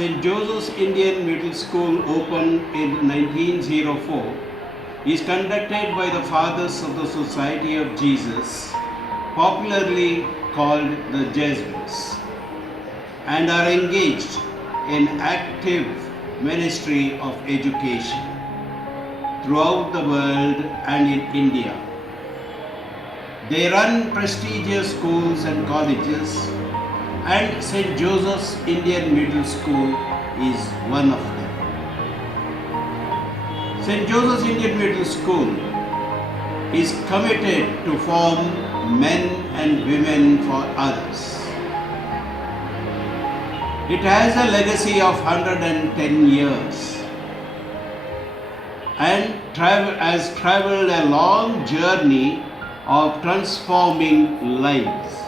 St. Joseph's Indian Middle School opened in 1904 is conducted by the Fathers of the Society of Jesus, popularly called the SJIMS, and are engaged in active ministry of education throughout the world and in India. They run prestigious schools and colleges, and St. Joseph's Indian Middle School is one of them. St. Joseph's Indian Middle School is committed to form men and women for others. It has a legacy of 110 years and has traveled a long journey of transforming lives.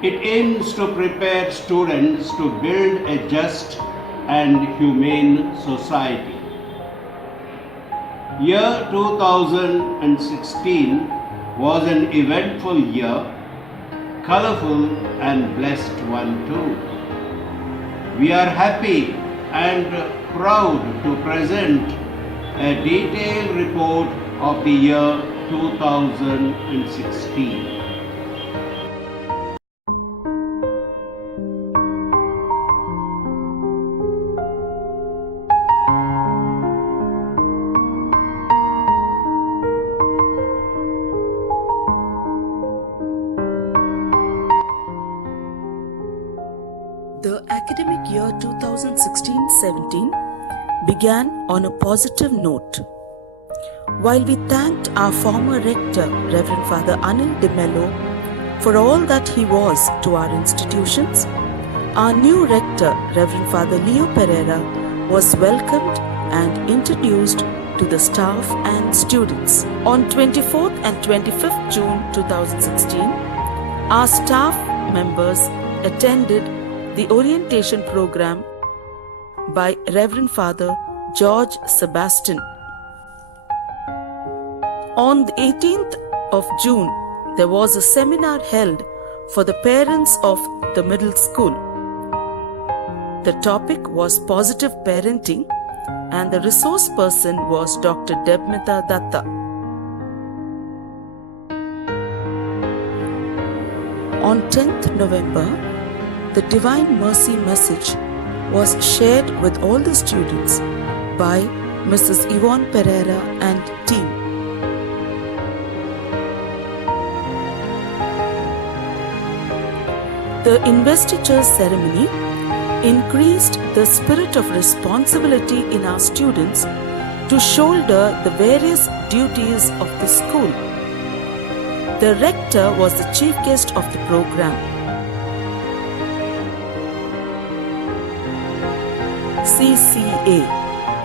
It aims to prepare students to build a just and humane society. Year 2016 was an eventful year, colorful and blessed one too. We are happy and proud to present a detailed report of the year 2016. The academic year 2016-17 began on a positive note. While we thanked our former rector, Reverend Father Anil de Mello, for all that he was to our institutions, our new rector, Reverend Father Leo Pereira, was welcomed and introduced to the staff and students. On 24th and 25th June 2016, our staff members attended the orientation program by Reverend Father George Sebastian. On the 18th of June, there was a seminar held for the parents of the middle school. The topic was positive parenting, and the resource person was Dr. Debmita Datta. On 10th November, the Divine Mercy message was shared with all the students by Mrs. Yvonne Pereira and team. The investiture ceremony increased the spirit of responsibility in our students to shoulder the various duties of the school. The rector was the chief guest of the program. CCA,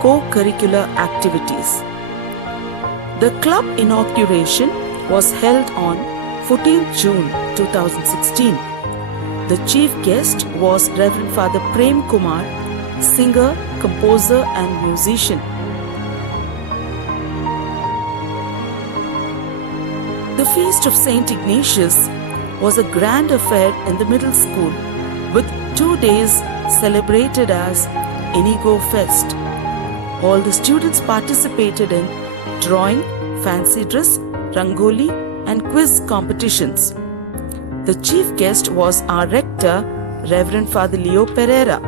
Co-Curricular Activities. The club inauguration was held on 14th June 2016. The chief guest was Reverend Father Prem Kumar, singer, composer and musician. The Feast of St. Ignatius was a grand affair in the middle school with 2 days celebrated as Inigo Fest. All the students participated in drawing, fancy dress, rangoli and quiz competitions. The chief guest was our rector, Reverend Father Leo Pereira.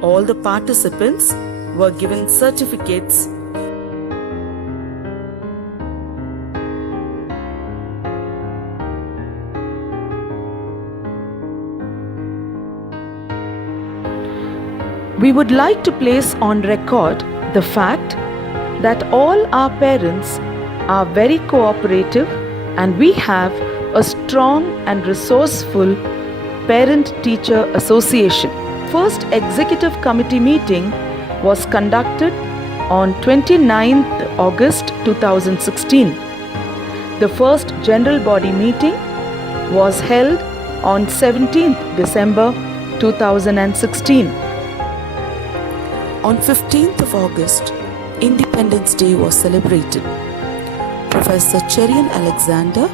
All the participants were given certificates. We would like to place on record the fact that all our parents are very cooperative, and we have a strong and resourceful parent-teacher association. First executive committee meeting was conducted on 29th August 2016. The first general body meeting was held on 17th December 2016. On 15th of August, Independence Day was celebrated. Professor Cherian Alexander,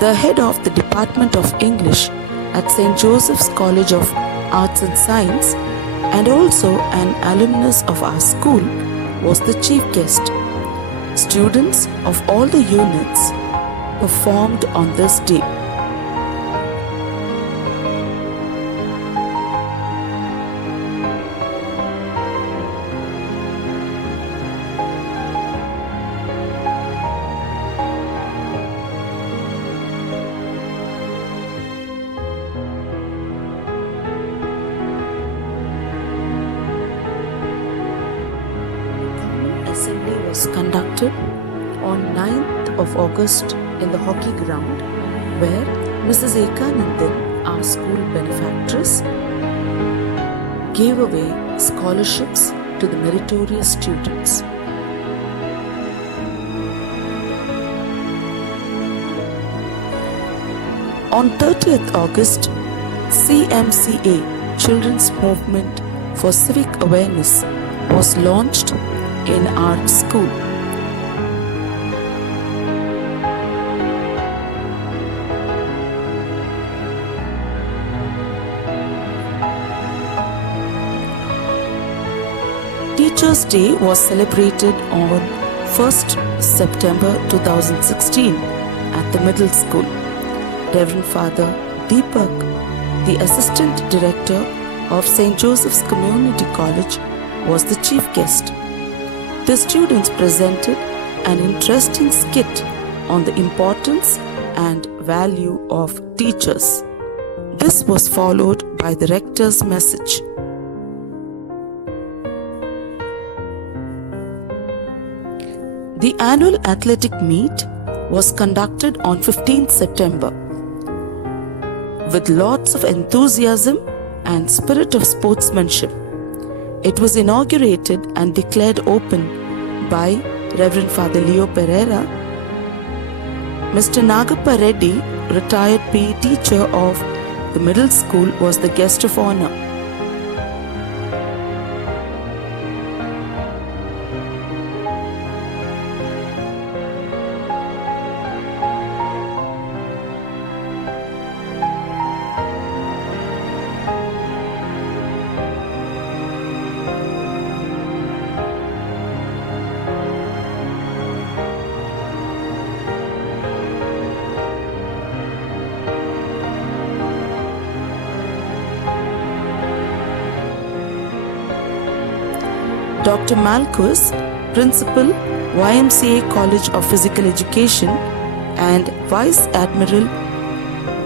the head of the Department of English, at St. Joseph's College of Arts and Science and also an alumnus of our school, was the chief guest. Students of all the units performed on this day. Assembly was conducted on 9th of August in the hockey ground where Mrs. Ekanandan, our school benefactress, gave away scholarships to the meritorious students. On 30th August, CMCA, Children's Movement for Civic Awareness, was launched in our school. Teachers' Day was celebrated on 1st September 2016 at the middle school. Reverend Father Deepak, the Assistant Director of St. Joseph's Community College, was the chief guest. The students presented an interesting skit on the importance and value of teachers. This was followed by the rector's message. The annual athletic meet was conducted on 15th September. With lots of enthusiasm and spirit of sportsmanship, it was inaugurated and declared open by Reverend Father Leo Pereira. Mr. Nagappa Reddy, retired PE teacher of the middle school, was the guest of honor. Dr. Malkus, Principal, YMCA College of Physical Education, and Vice Admiral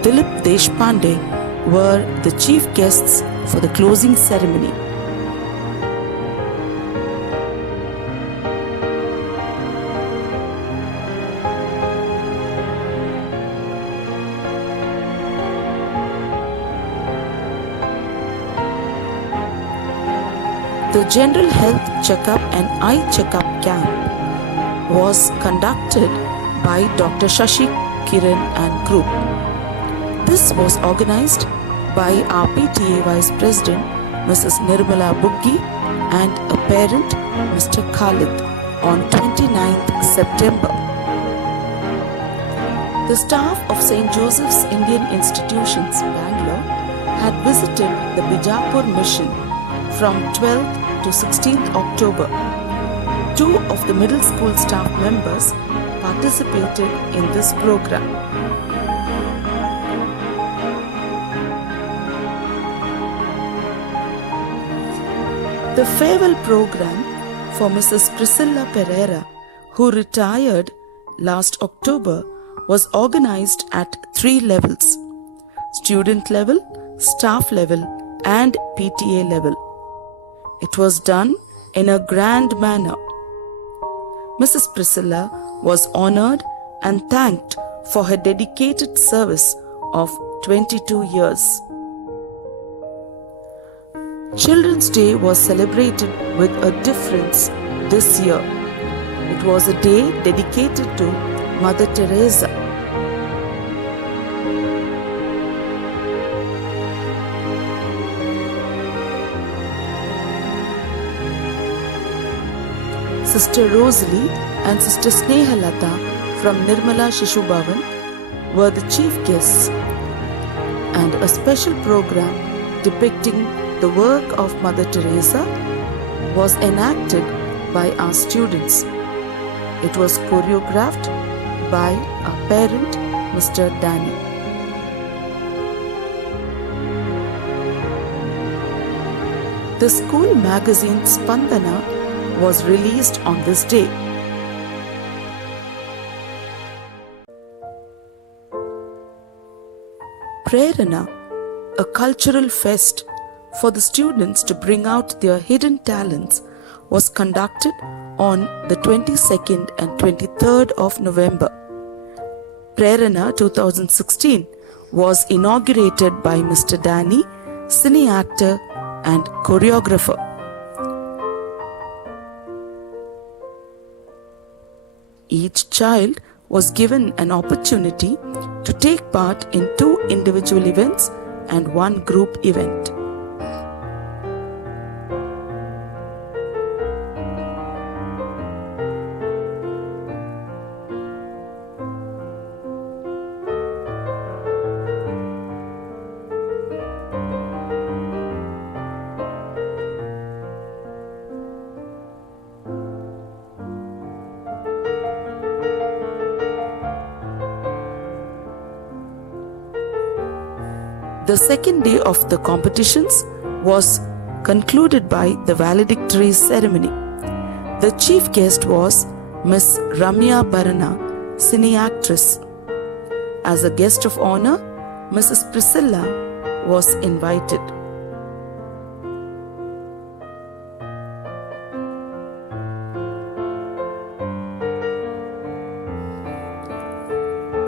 Dilip Deshpande were the chief guests for the closing ceremony. The General Health Checkup and Eye Checkup Camp was conducted by Dr. Shashi Kiran and group. This was organized by our PTA Vice President Mrs. Nirmala Buggi and a parent, Mr. Khalid, on 29th September. The staff of St. Joseph's Indian Institutions, Bangalore, had visited the Bijapur mission from 12th to 16th October. 2 of the middle school staff members participated in this program. The farewell program for Mrs. Priscilla Pereira, who retired last October, was organized at 3 levels: student level, staff level, and PTA level. It was done in a grand manner. Mrs. Priscilla was honored and thanked for her dedicated service of 22 years. Children's Day was celebrated with a difference this year. It was a day dedicated to Mother Teresa. Sister Rosalie and Sister Snehalata from Nirmala Shishu Bhavan were the chief guests. and a special program depicting the work of Mother Teresa was enacted by our students. It was choreographed by our parent, Mr. Danny. The school magazine Spandana was released on this day. Prerana, a cultural fest for the students to bring out their hidden talents, was conducted on the 22nd and 23rd of November. Prerana 2016 was inaugurated by Mr. Danny, cine actor and choreographer. Each child was given an opportunity to take part in 2 individual events and 1 group event. The second day of the competitions was concluded by the valedictory ceremony. The chief guest was Miss Ramya Bharana, cine actress. As a guest of honor, Mrs. Priscilla was invited.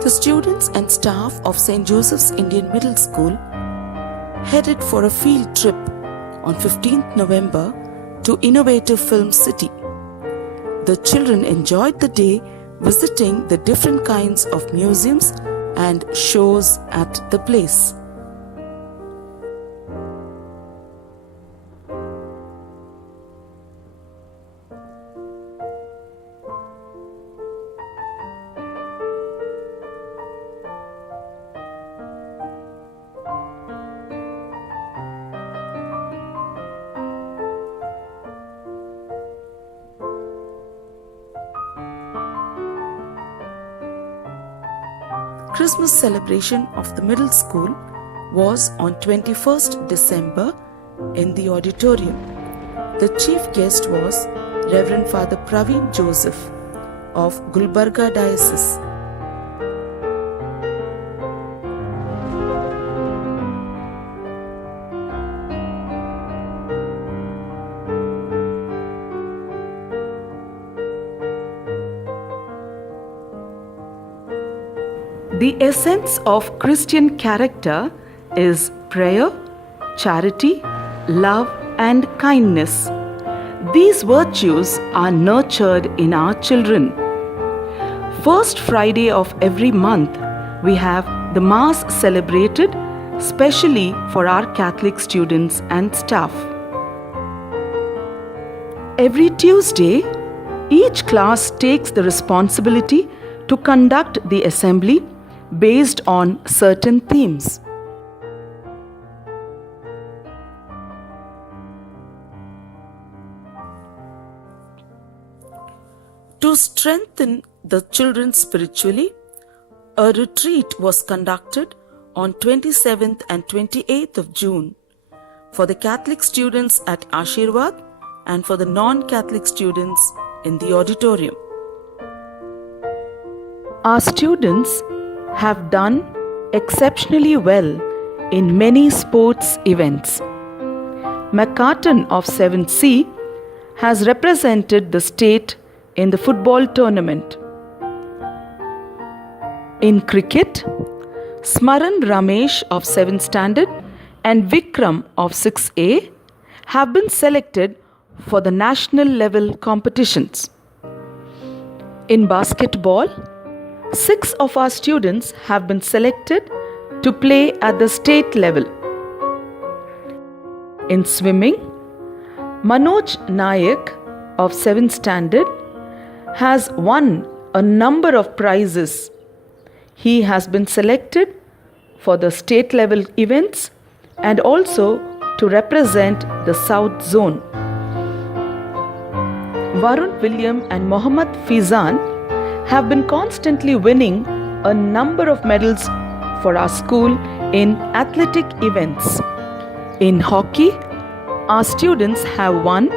The students and staff of St. Joseph's Indian Middle School headed for a field trip on 15th November to Innovative Film City. The children enjoyed the day visiting the different kinds of museums and shows at the place. Christmas celebration of the middle school was on 21st December in the auditorium. The chief guest was Reverend Father Praveen Joseph of Gulbarga Diocese. The essence of Christian character is prayer, charity, love, and kindness. These virtues are nurtured in our children. First Friday of every month, we have the Mass celebrated specially for our Catholic students and staff. Every Tuesday, each class takes the responsibility to conduct the assembly based on certain themes. To strengthen the children spiritually, a retreat was conducted on 27th and 28th of June for the Catholic students at Ashirwad and for the non-Catholic students in the auditorium. Our students have done exceptionally well in many sports events. McCartan of 7C has represented the state in the football tournament. In cricket, Smaran Ramesh of 7th Standard and Vikram of 6A have been selected for the national level competitions. In basketball, 6 of our students have been selected to play at the state level. In swimming, Manoj Nayak of 7th Standard has won a number of prizes. He has been selected for the state level events and also to represent the South Zone. Varun William and Mohammad Fizan have been constantly winning a number of medals for our school in athletic events. In hockey, our students have won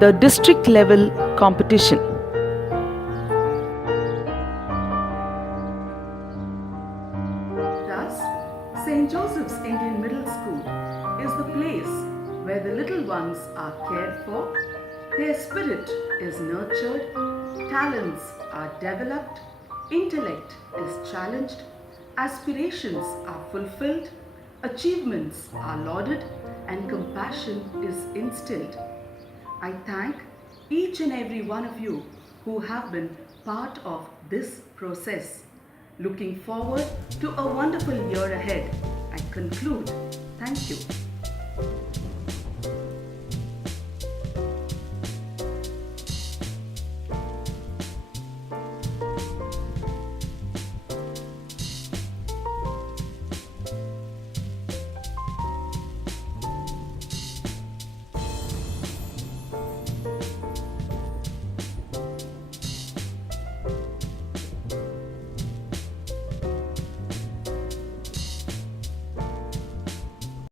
the district level competition. Thus, St. Joseph's Indian Middle School is the place where the little ones are cared for, their spirit is nurtured, talents are developed, intellect is challenged, aspirations are fulfilled, achievements are lauded, and compassion is instilled. I thank each and every one of you who have been part of this process. Looking forward to a wonderful year ahead. I conclude. Thank you.